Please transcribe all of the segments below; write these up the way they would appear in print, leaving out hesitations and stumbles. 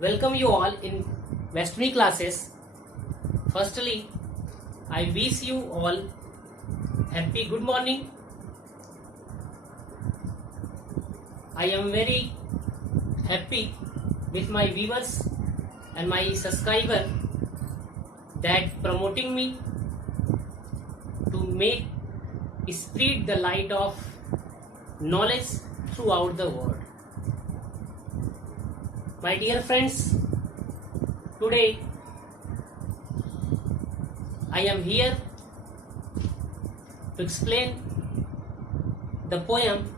Welcome you all in Western classes. Firstly, I wish you all happy good morning. I am very happy with my viewers and my subscriber that promoting me to make spread the light of knowledge throughout the world. My dear friends, today I am here to explain the poem,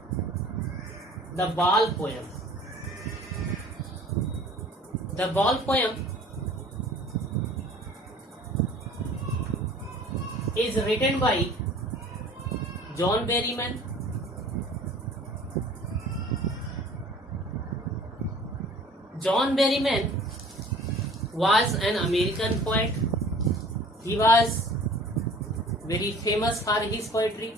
the Ball poem. The Ball poem is written by John Berryman. John Berryman was an American poet. He was very famous for his poetry.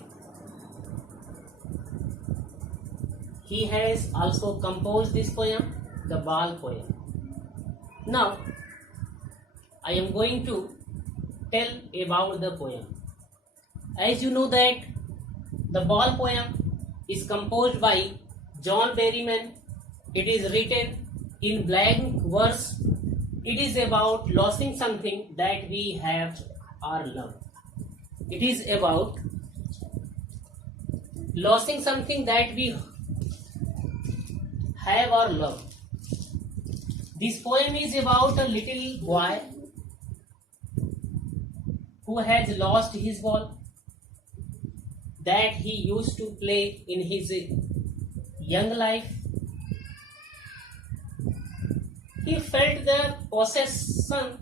He has also composed this poem, the Ball poem. Now, I am going to tell about the poem. As you know that the Ball poem is composed by John Berryman. It is written in blank verse. It is about losing something that we have or love. It is about losing something that we have or love. This poem is about a little boy who has lost his ball that he used to play in his young life. He felt the possession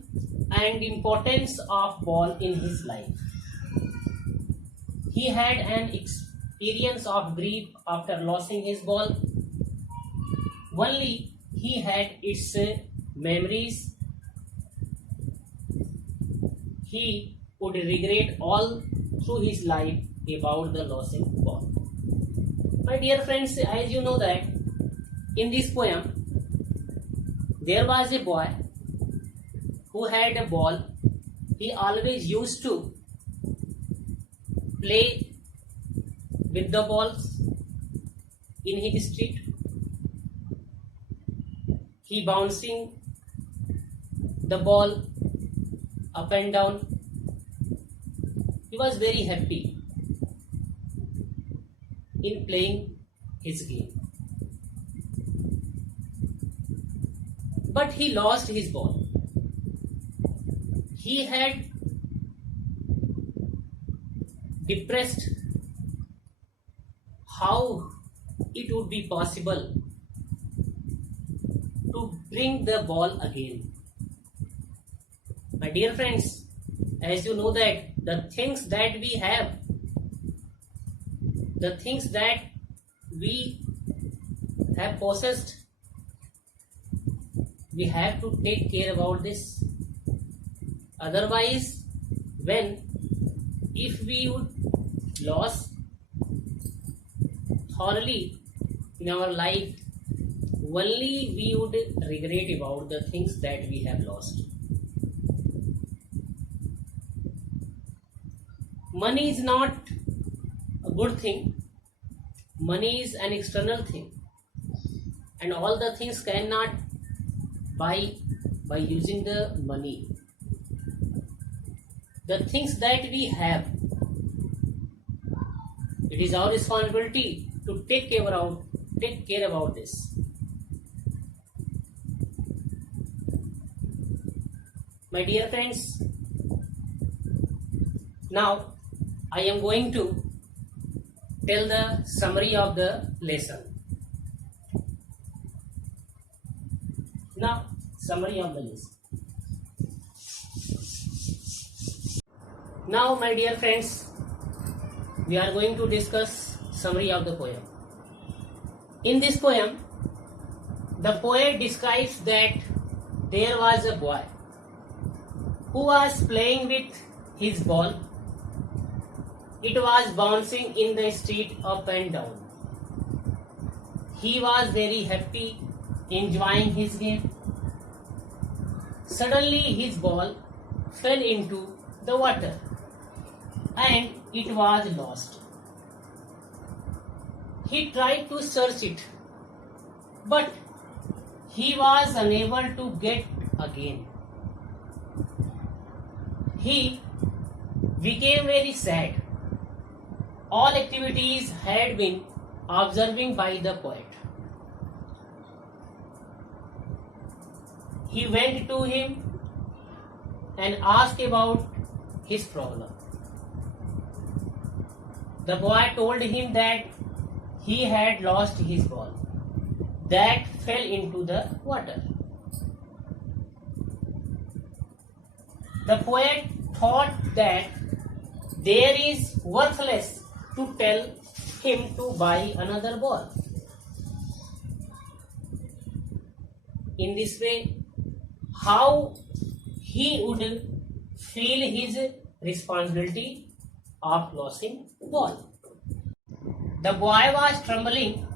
and importance of ball in his life. He had an experience of grief after losing his ball. Only he had its memories. He would regret all through his life about the losing ball. My dear friends, as you know that in this poem, there was a boy who had a ball. He always used to play with the balls in his street. He bouncing the ball up and down. He was very happy in playing his game. But he lost his ball. He had depressed how it would be possible to bring the ball again. My dear friends, as you know that the things that we have, the things that we have possessed, we have to take care about this. Otherwise, if we would lose thoroughly in our life, only we would regret about the things that we have lost. Money is not a good thing. Money is an external thing, and all the things cannot buy by using the money. The things that we have, it is our responsibility to take care about this. My dear friends, now I am going to tell the summary of the lesson. Now, summary of the lesson. Now, my dear friends, we are going to discuss summary of the poem. In this poem, the poet describes that there was a boy who was playing with his ball. It was bouncing in the street up and down. He was very happy, enjoying his game. Suddenly his ball fell into the water and it was lost. He tried to search it, but he was unable to get again. He became very sad. All activities had been observing by the poet. He went to him and asked about his problem. The boy told him that he had lost his ball that fell into the water. The poet thought that there is worthless to tell him to buy another ball. In this way, how he would feel his responsibility of losing ball. The boy was trembling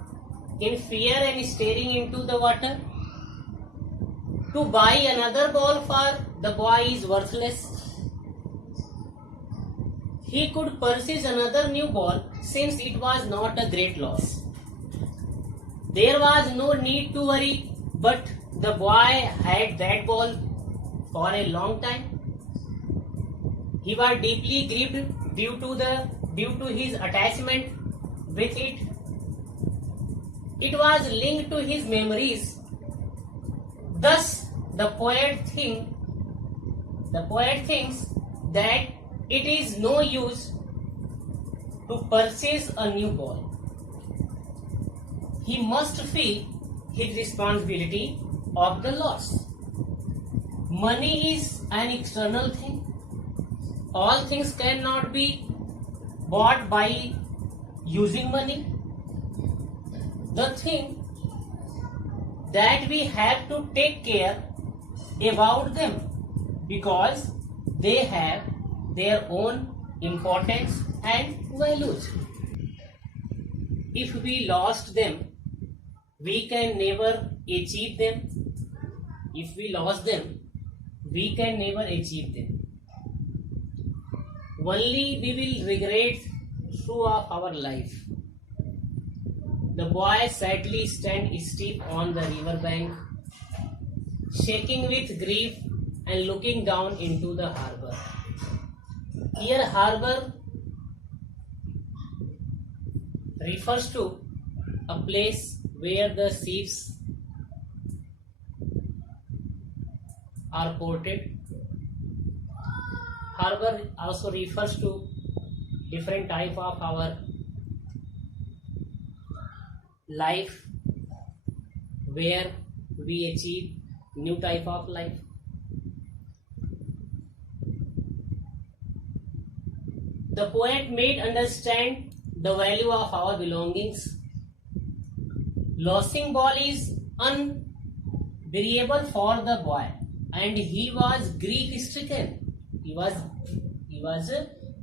in fear and staring into the water. To buy another ball for the boy is worthless. He could purchase another new ball since it was not a great loss. There was no need to worry, but the boy had that ball for a long time. He was deeply grieved due to his attachment with it. It was linked to his memories. Thus, the poet thinks that it is no use to purchase a new ball. He must feel his responsibility of the loss. Money is an external thing. All things cannot be bought by using money. The thing that we have to take care about them because they have their own importance and values. If we lost them, we can never achieve them. If we lost them, we can never achieve them. Only we will regret throughout our life. The boy sadly stand stiff on the river bank, shaking with grief and looking down into the harbor. Here harbor refers to a place where the ships are ported. Harbor also refers to different type of our life where we achieve new type of life. The poet made understand the value of our belongings. Losing ball is unbearable for the boy, and he was grief stricken. He was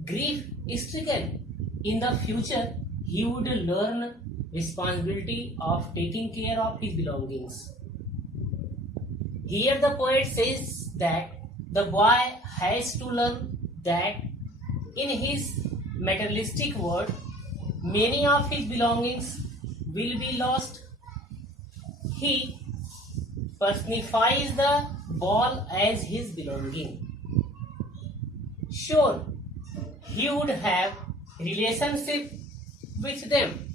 grief stricken. In the future, he would learn responsibility of taking care of his belongings. Here the poet says that the boy has to learn that in his materialistic world, many of his belongings will be lost. He personifies the ball as his belonging. Sure, he would have relationship with them,